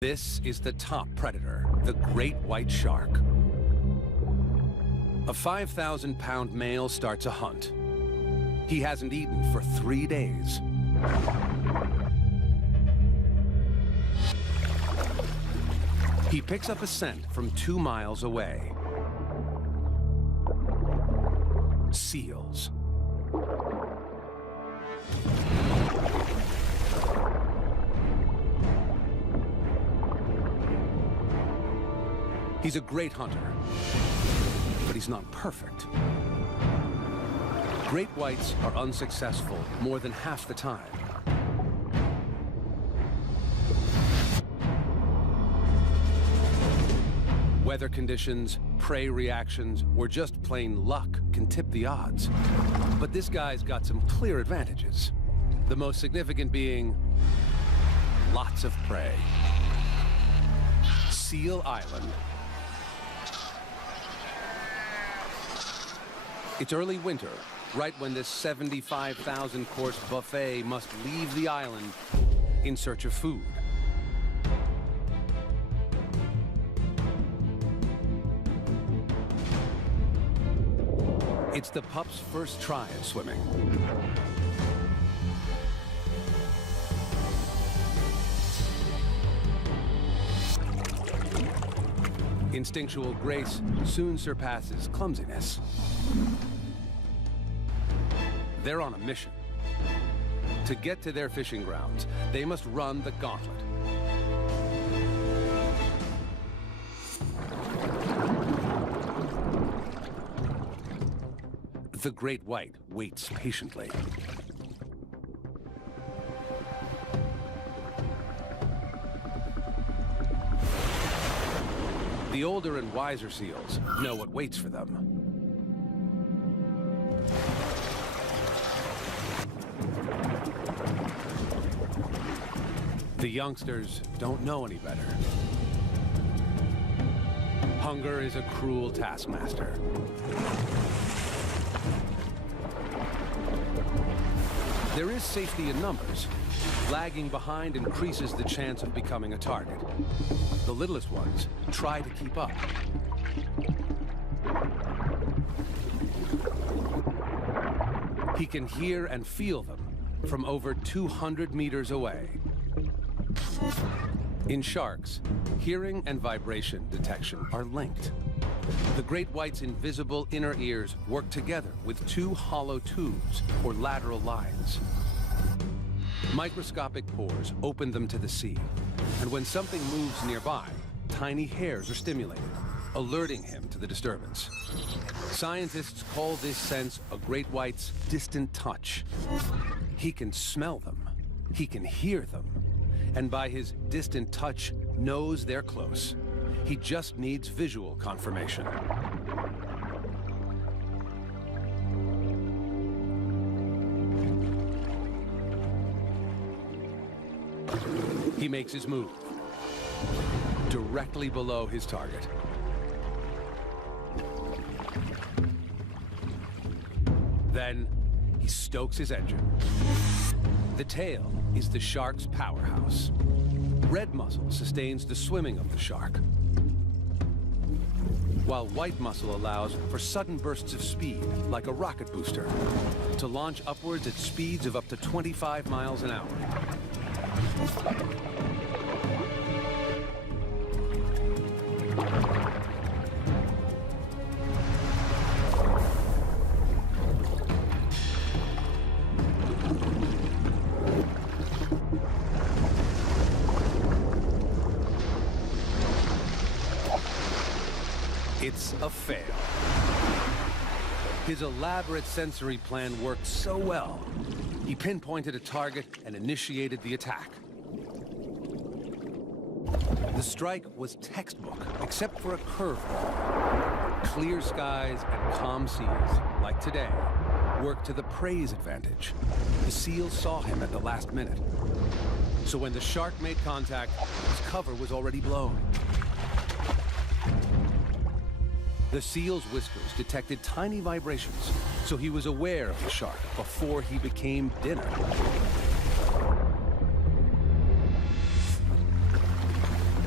This is the top predator, the great white shark. A 5,000-pound male starts a hunt. He hasn't eaten for 3 days. He picks up a scent from 2 miles away. Seals. He's a great hunter, but he's not perfect. Great whites are unsuccessful more than half the time. Weather conditions, prey reactions, or just plain luck can tip the odds. But this guy's got some clear advantages. The most significant being lots of prey. Seal Island. It's early winter, right when this 75,000-course buffet must leave the island in search of food. It's the pup's first try at swimming. Instinctual grace soon surpasses clumsiness. They're on a mission. To get to their fishing grounds, they must run the gauntlet. The great white waits patiently. The older and wiser seals know what waits for them. The youngsters don't know any better. Hunger is a cruel taskmaster. There is safety in numbers. Lagging behind increases the chance of becoming a target. The littlest ones try to keep up. He can hear and feel them from over 200 meters away. In sharks, hearing and vibration detection are linked. The great white's invisible inner ears work together with 2 hollow tubes, or lateral lines. Microscopic pores open them to the sea, and when something moves nearby, tiny hairs are stimulated, alerting him to the disturbance. Scientists call this sense a great white's distant touch. He can smell them, he can hear them, and by his distant touch, knows they're close. He just needs visual confirmation. He makes his move, directly below his target. Then, he stokes his engine. The tail is the shark's powerhouse. Red muscle sustains the swimming of the shark, while white muscle allows for sudden bursts of speed, like a rocket booster, to launch upwards at speeds of up to 25 miles an hour. It's a fail. His elaborate sensory plan worked so well, he pinpointed a target and initiated the attack. The strike was textbook, except for a curveball. Clear skies and calm seas, like today, worked to the prey's advantage. The seal saw him at the last minute. So when the shark made contact, his cover was already blown. The seal's whiskers detected tiny vibrations, so he was aware of the shark before he became dinner.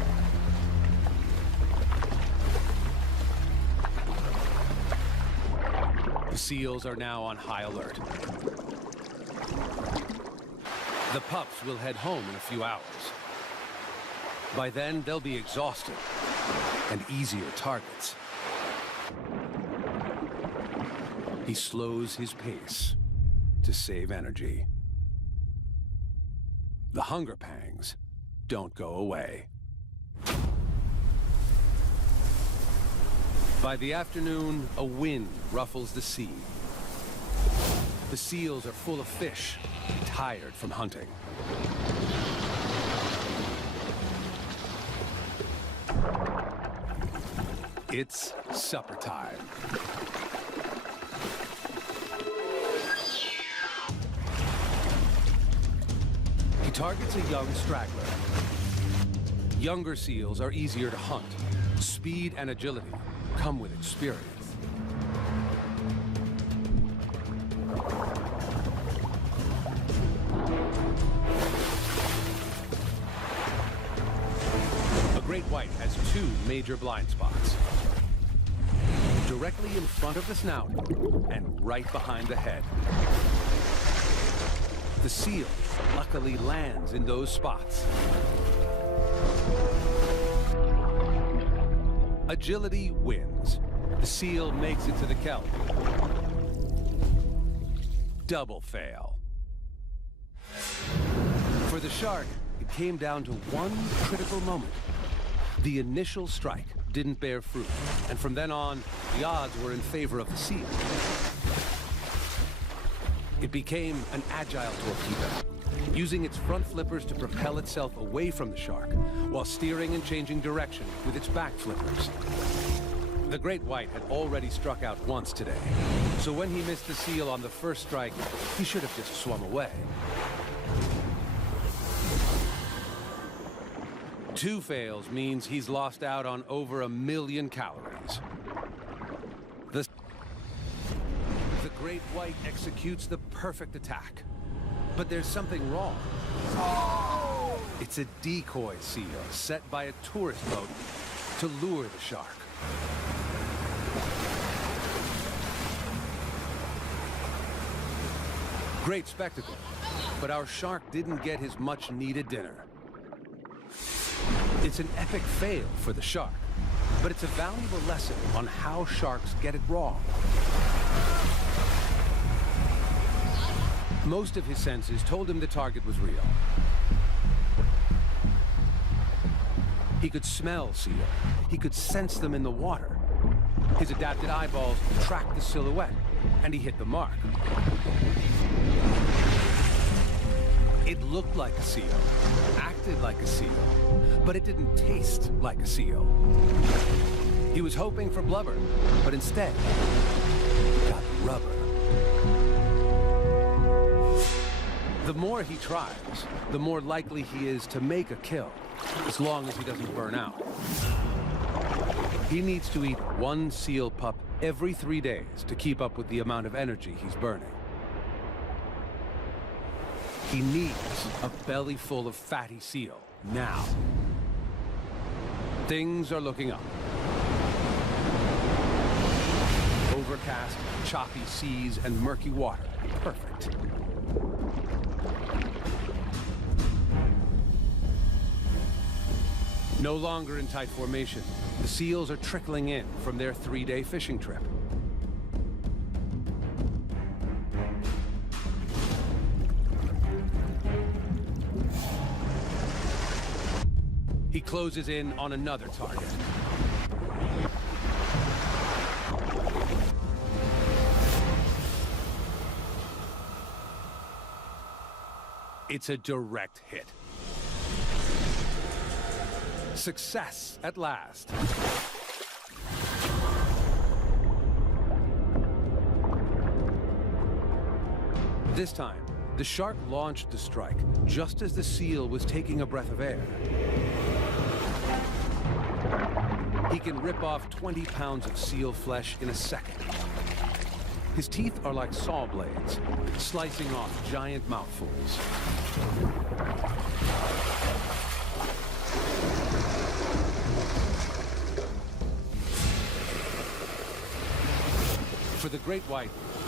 seals are now on high alert. The pups will head home in a few hours. By then, they'll be exhausted and easier targets. He slows his pace to save energy. The hunger pangs don't go away. By the afternoon, a wind ruffles the sea. The seals are full of fish, tired from hunting. It's supper time. He targets a young straggler. Younger seals are easier to hunt. Speed and agility come with experience. A great white has two major blind spots. Directly in front of the snout and right behind the head. The seal luckily lands in those spots. Agility wins. The seal makes it to the kelp. Double fail. For the shark, it came down to one critical moment. The initial strike didn't bear fruit, and from then on, the odds were in favor of the seal. It became an agile torpedo, using its front flippers to propel itself away from the shark, while steering and changing direction with its back flippers. The great white had already struck out once today, so when he missed the seal on the first strike, he should have just swum away. Two fails means he's lost out on over 1 million calories. The great white executes the perfect attack. But there's something wrong. It's a decoy seal set by a tourist boat to lure the shark. Great spectacle, but our shark didn't get his much-needed dinner. It's an epic fail for the shark, but it's a valuable lesson on how sharks get it wrong. Most of his senses told him the target was real. He could smell seal. He could sense them in the water. His adapted eyeballs tracked the silhouette, and he hit the mark. It looked like a seal, acted like a seal, but it didn't taste like a seal. He was hoping for blubber, but instead, he got rubber. The more he tries, the more likely he is to make a kill, as long as he doesn't burn out. He needs to eat one seal pup every 3 days to keep up with the amount of energy he's burning. He needs a belly full of fatty seal, now. Things are looking up. Overcast, choppy seas, and murky water. Perfect. No longer in tight formation, the seals are trickling in from their 3-day fishing trip. He closes in on another target. It's a direct hit. Success at last. This time, the shark launched the strike just as the seal was taking a breath of air. He can rip off 20 pounds of seal flesh in a second. His teeth are like saw blades, slicing off giant mouthfuls. For the great white,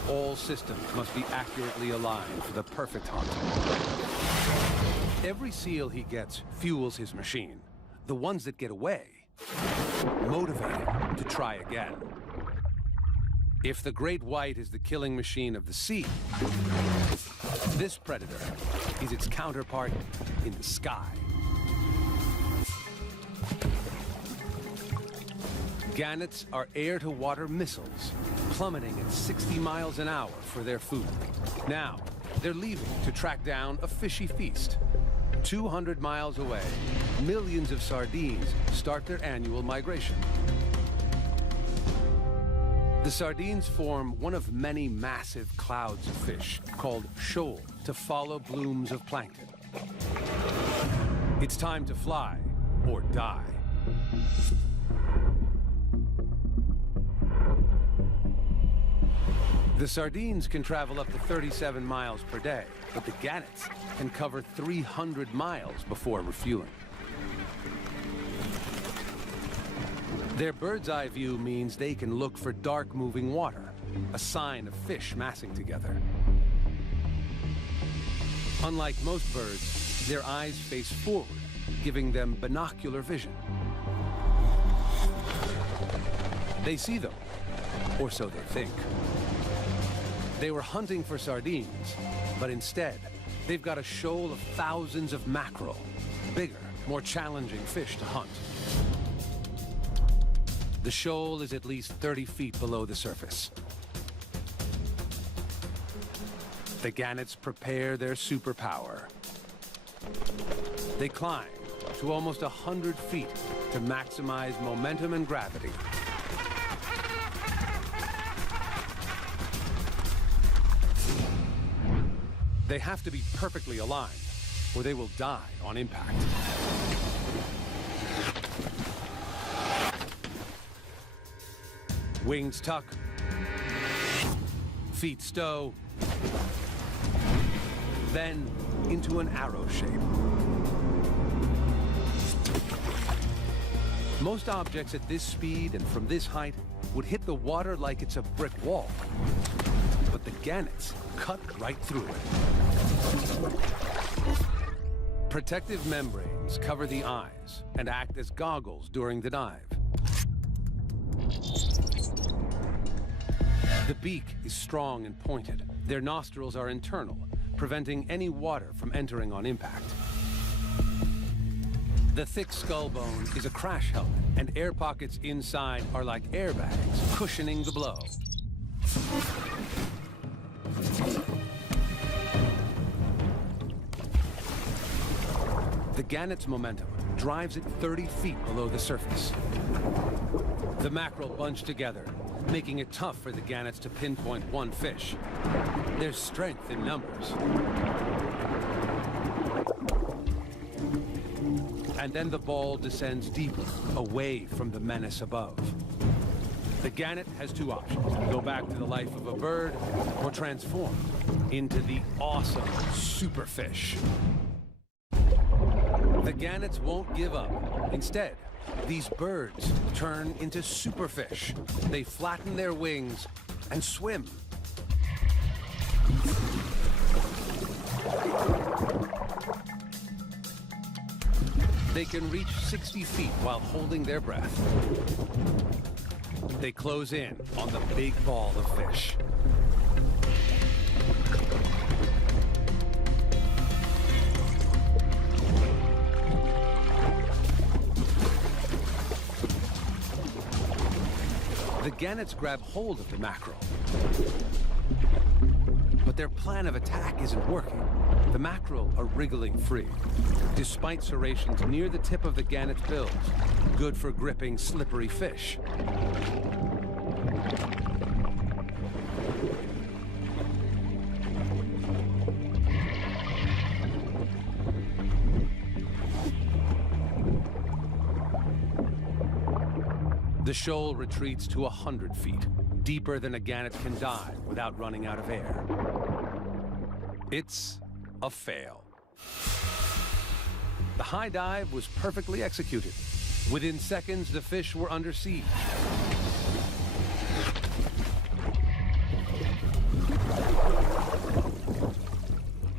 All systems must be accurately aligned for the perfect hunt. Every seal he gets fuels his machine. The ones that get away motivate him to try again. If the great white is the killing machine of the sea, this predator is its counterpart in the sky. Gannets are air-to-water missiles, plummeting at 60 miles an hour for their food. Now, they're leaving to track down a fishy feast. 200 miles away, millions of sardines start their annual migration. The sardines form one of many massive clouds of fish called shoal to follow blooms of plankton. It's time to fly or die. The sardines can travel up to 37 miles per day, but the gannets can cover 300 miles before refueling. Their bird's-eye view means they can look for dark-moving water, a sign of fish massing together. Unlike most birds, their eyes face forward, giving them binocular vision. They see them, or so they think. They were hunting for sardines, but instead, they've got a shoal of thousands of mackerel, bigger, more challenging fish to hunt. The shoal is at least 30 feet below the surface. The gannets prepare their superpower. They climb to almost 100 feet to maximize momentum and gravity. They have to be perfectly aligned, or they will die on impact. Wings tuck, feet stow, then into an arrow shape. Most objects at this speed and from this height would hit the water like it's a brick wall. But the gannets cut right through it. Protective membranes cover the eyes and act as goggles during the dive. The beak is strong and pointed. Their nostrils are internal, preventing any water from entering on impact. The thick skull bone is a crash helmet, and air pockets inside are like airbags, cushioning the blow. The gannet's momentum drives it 30 feet below the surface. The mackerel bunch together, making it tough for the gannets to pinpoint one fish. There's strength in numbers. And then the ball descends deeper, away from the menace above. The gannet has two options: go back to the life of a bird, or transform into the awesome superfish. The gannets won't give up. Instead, these birds turn into superfish. They flatten their wings and swim. They can reach 60 feet while holding their breath. They close in on the big ball of fish. The gannets grab hold of the mackerel. But their plan of attack isn't working. The mackerel are wriggling free, despite serrations near the tip of the gannet's bills, good for gripping slippery fish. The shoal retreats to 100 feet, deeper than a gannet can dive without running out of air. It's a fail. The high dive was perfectly executed. Within seconds, the fish were under siege.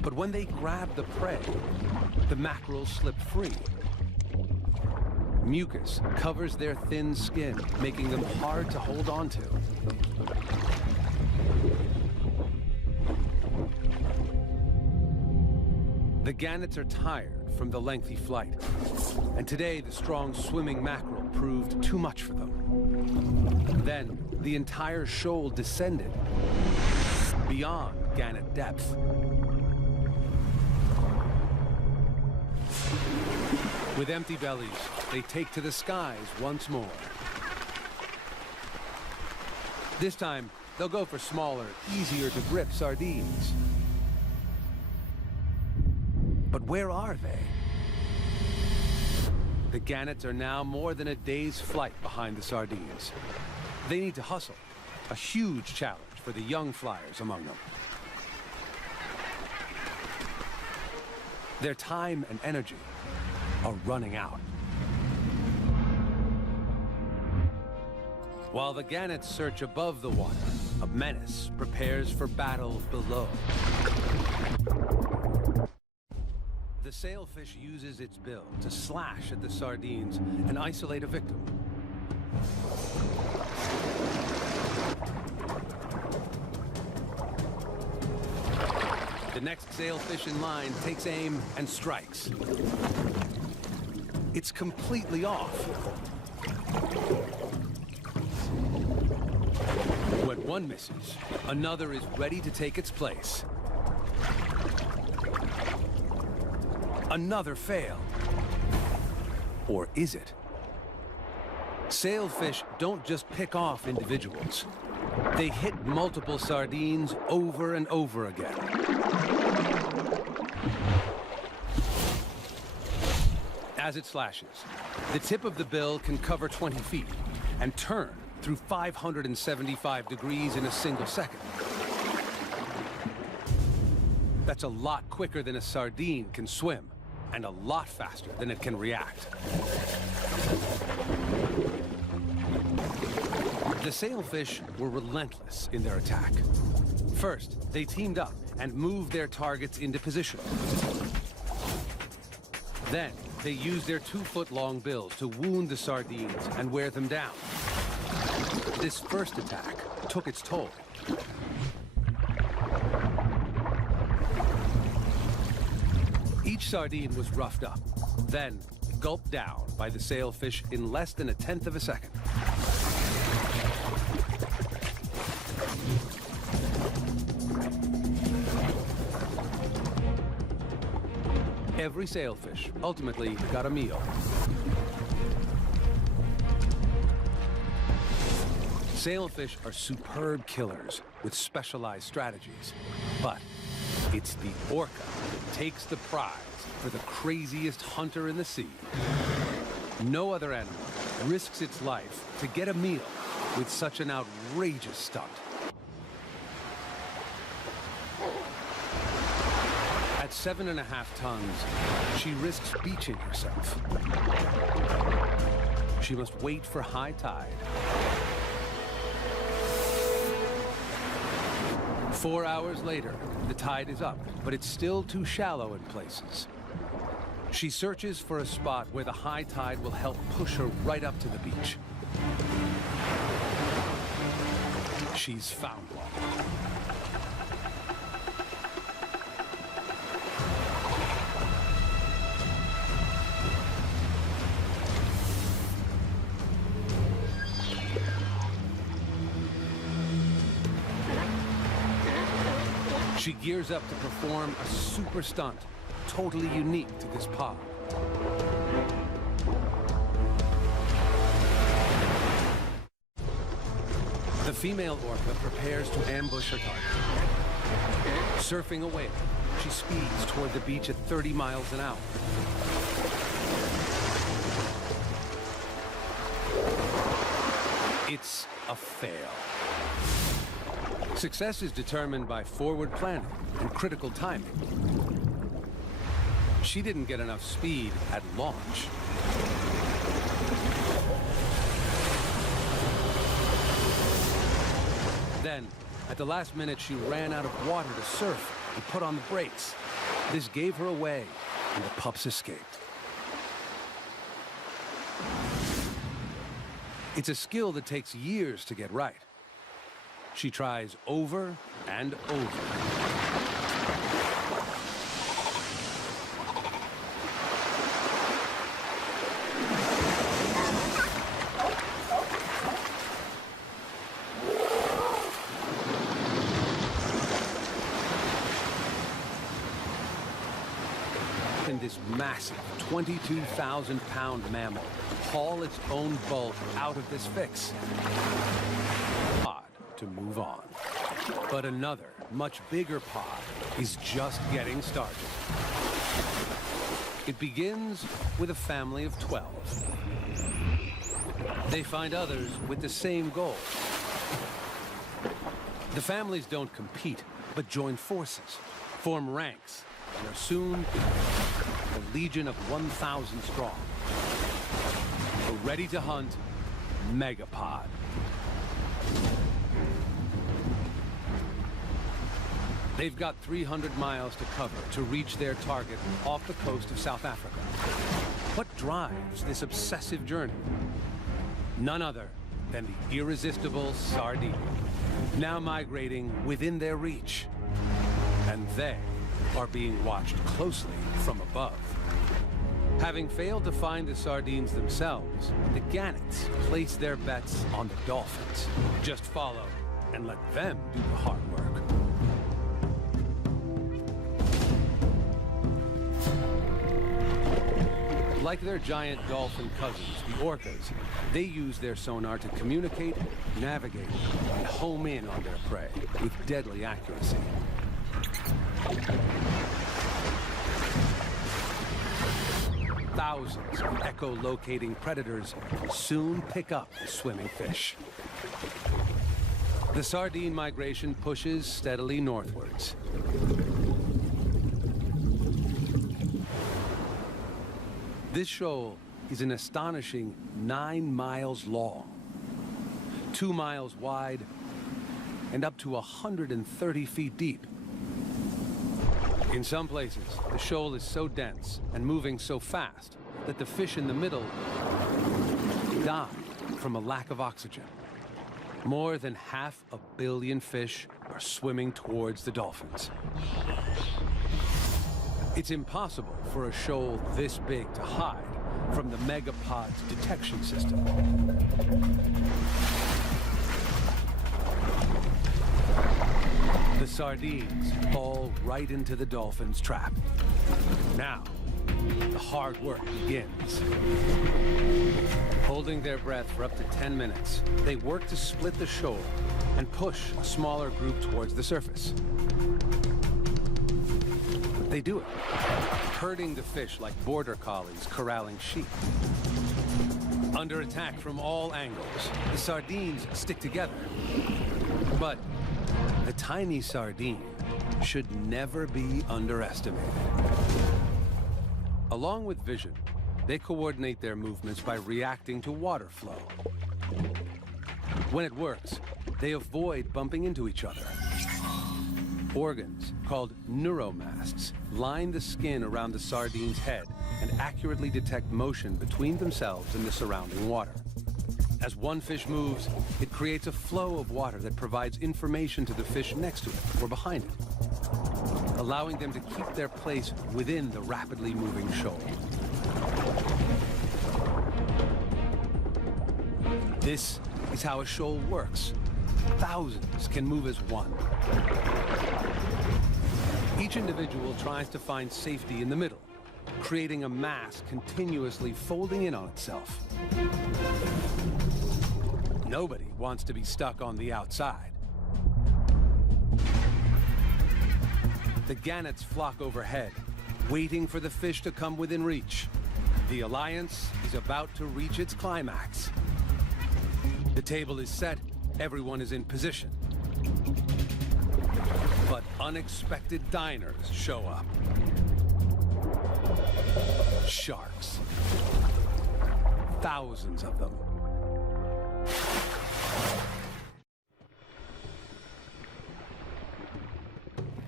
But when they grab the prey, the mackerels slip free. Mucus covers their thin skin, making them hard to hold on to. The gannets are tired from the lengthy flight, and today the strong swimming mackerel proved too much for them. Then the entire shoal descended beyond gannet depth. With empty bellies, they take to the skies once more. This time, they'll go for smaller, easier to grip sardines. But where are they? The gannets are now more than a day's flight behind the sardines. They need to hustle, a huge challenge for the young flyers among them. Their time and energy are running out. While the gannets search above the water, a menace prepares for battle below. The sailfish uses its bill to slash at the sardines and isolate a victim. The next sailfish in line takes aim and strikes. It's completely off. When one misses, another is ready to take its place. Another failed. Or is it? Sailfish don't just pick off individuals. They hit multiple sardines over and over again. As it slashes, the tip of the bill can cover 20 feet and turn through 575 degrees in a single second. That's a lot quicker than a sardine can swim, and a lot faster than it can react. The sailfish were relentless in their attack. First, they teamed up and moved their targets into position. Then, they used their 2-foot-long bills to wound the sardines and wear them down. This first attack took its toll. Each sardine was roughed up, then gulped down by the sailfish in less than 1/10 of a second. Every sailfish ultimately got a meal. Sailfish are superb killers with specialized strategies, but it's the orca that takes the prize for the craziest hunter in the sea. No other animal risks its life to get a meal with such an outrageous stunt. At 7.5 tons, she risks beaching herself. She must wait for high tide. 4 hours later, the tide is up, but it's still too shallow in places. She searches for a spot where the high tide will help push her right up to the beach. She's found one. She gears up to perform a super stunt, totally unique to this pod. The female orca prepares to ambush her target. Surfing a wave, she speeds toward the beach at 30 miles an hour. It's a fail. Success is determined by forward planning and critical timing. She didn't get enough speed at launch. Then, at the last minute, she ran out of water to surf and put on the brakes. This gave her away, and the pups escaped. It's a skill that takes years to get right. She tries over and over. This massive 22,000-pound mammal haul its bulk out of this fix. Pod to move on. But another, much bigger pod is just getting started. It begins with a family of 12. They find others with the same goal. The families don't compete, but join forces, form ranks, and are soon a legion of 1,000 strong. A ready to hunt megapod. They've got 300 miles to cover to reach their target off the coast of South Africa. What drives this obsessive journey? None other than the irresistible sardine, now migrating within their reach. And they are being watched closely from above. Having failed to find the sardines themselves, the gannets place their bets on the dolphins. Just follow and let them do the hard work. Like their giant dolphin cousins, the orcas, they use their sonar to communicate, navigate, and home in on their prey with deadly accuracy. Thousands of echolocating predators soon pick up the swimming fish. The sardine migration pushes steadily northwards. This shoal is an astonishing 9 miles long, 2 miles wide, and up to 130 feet deep. In some places, the shoal is so dense and moving so fast that the fish in the middle die from a lack of oxygen. More than 500 million fish are swimming towards the dolphins. It's impossible for a shoal this big to hide from the megapod's detection system. The sardines fall right into the dolphins' trap. Now, the hard work begins. Holding their breath for up to 10 minutes, they work to split the shoal and push a smaller group towards the surface. They do it, herding the fish like border collies corralling sheep. Under attack from all angles, the sardines stick together. But the tiny sardine should never be underestimated. Along with vision, they coordinate their movements by reacting to water flow. When it works, they avoid bumping into each other. Organs, called neuromasts, line the skin around the sardine's head and accurately detect motion between themselves and the surrounding water. As one fish moves, it creates a flow of water that provides information to the fish next to it or behind it, allowing them to keep their place within the rapidly moving shoal. This is how a shoal works. Thousands can move as one. Each individual tries to find safety in the middle, creating a mass continuously folding in on itself. Nobody wants to be stuck on the outside. The gannets flock overhead, waiting for the fish to come within reach. The alliance is about to reach its climax. The table is set, everyone is in position. But unexpected diners show up. Sharks. Thousands of them.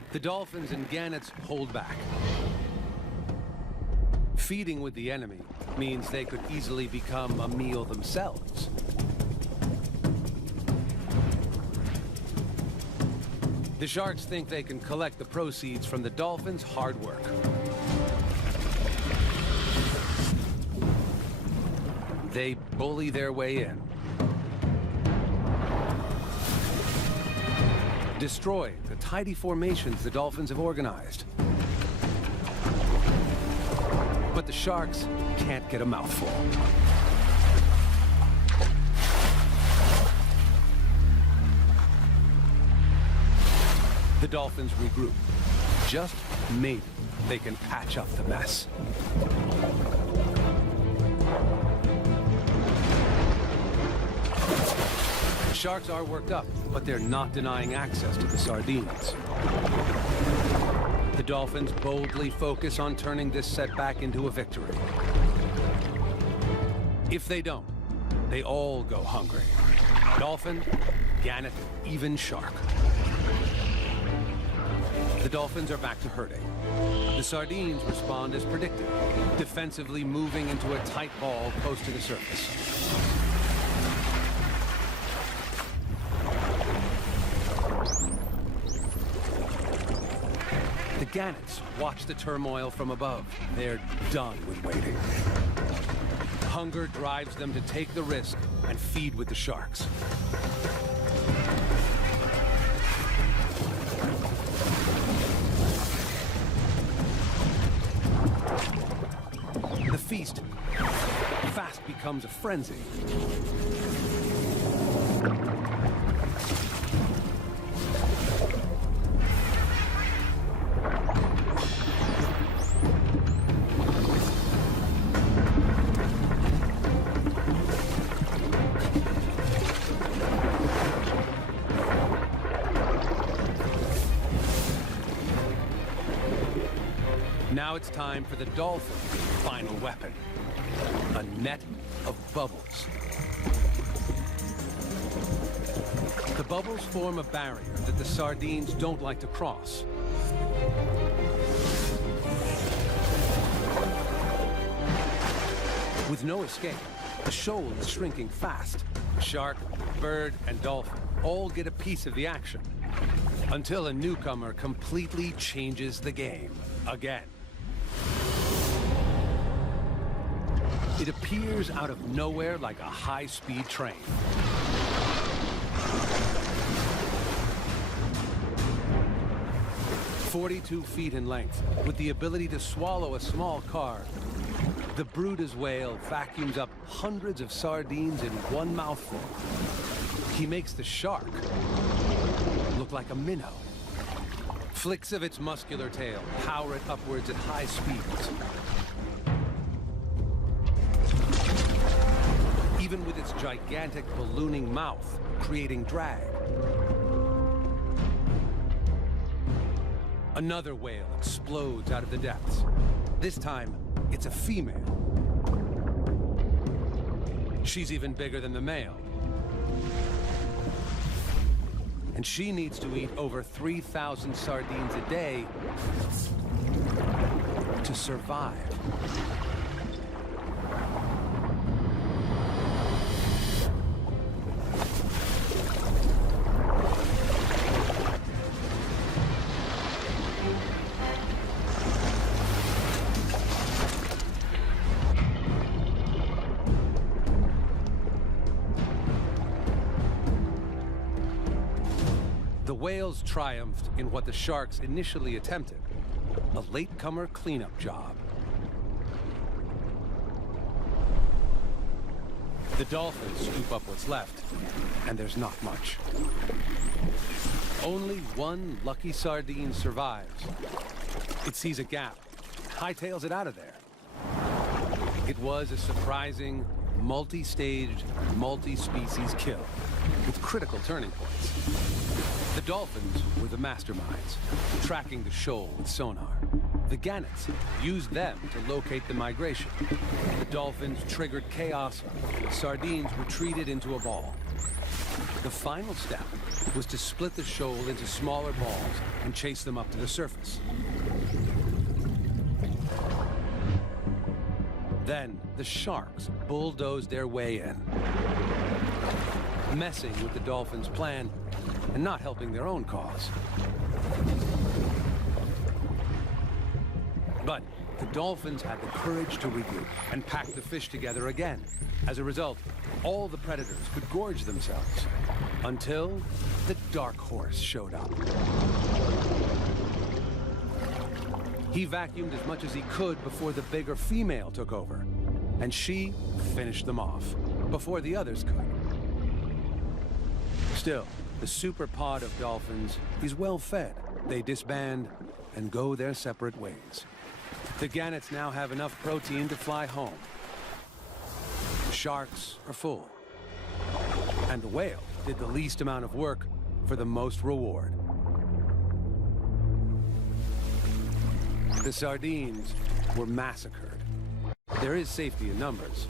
The dolphins and gannets hold back. Feeding with the enemy means they could easily become a meal themselves. The sharks think they can collect the proceeds from the dolphins' hard work. They bully their way in. Destroy the tidy formations the dolphins have organized. But the sharks can't get a mouthful. The dolphins regroup. Just maybe they can patch up the mess. The sharks are worked up, but they're not denying access to the sardines. The dolphins boldly focus on turning this setback into a victory. If they don't, they all go hungry. Dolphin, gannet, even shark. The dolphins are back to herding. The sardines respond as predicted, defensively moving into a tight ball close to the surface. The gannets watch the turmoil from above. They're done with waiting. Hunger drives them to take the risk and feed with the sharks. The feast fast becomes a frenzy. Now it's time for the dolphin's final weapon, a net of bubbles. The bubbles form a barrier that the sardines don't like to cross. With no escape, the shoal is shrinking fast. Shark, bird, and dolphin all get a piece of the action, until a newcomer completely changes the game again. It appears out of nowhere like a high-speed train. "42 feet in length, with the ability to swallow a small car, the Brutus whale vacuums up hundreds of sardines in one mouthful. He makes the shark look like a minnow. Flicks of its muscular tail power it upwards at high speeds. Even with its gigantic ballooning mouth, creating drag. Another whale explodes out of the depths. This time, it's a female. She's even bigger than the male. And she needs to eat over 3,000 sardines a day to survive. The whales triumphed in what the sharks initially attempted, a latecomer cleanup job. The dolphins scoop up what's left, and there's not much. Only one lucky sardine survives. It sees a gap, hightails it out of there. It was a surprising, multi-staged, multi-species kill, with critical turning points. The dolphins were the masterminds, tracking the shoal with sonar. The gannets used them to locate the migration. The dolphins triggered chaos, and the sardines retreated into a ball. The final step was to split the shoal into smaller balls and chase them up to the surface. Then the sharks bulldozed their way in, messing with the dolphins' plan and not helping their own cause. But the dolphins had the courage to regroup and pack the fish together again. As a result, all the predators could gorge themselves until the dark horse showed up. He vacuumed as much as he could before the bigger female took over, and she finished them off before the others could. Still, the super pod of dolphins is well fed. They disband and go their separate ways. The gannets now have enough protein to fly home. The sharks are full. And the whale did the least amount of work for the most reward. The sardines were massacred. There is safety in numbers.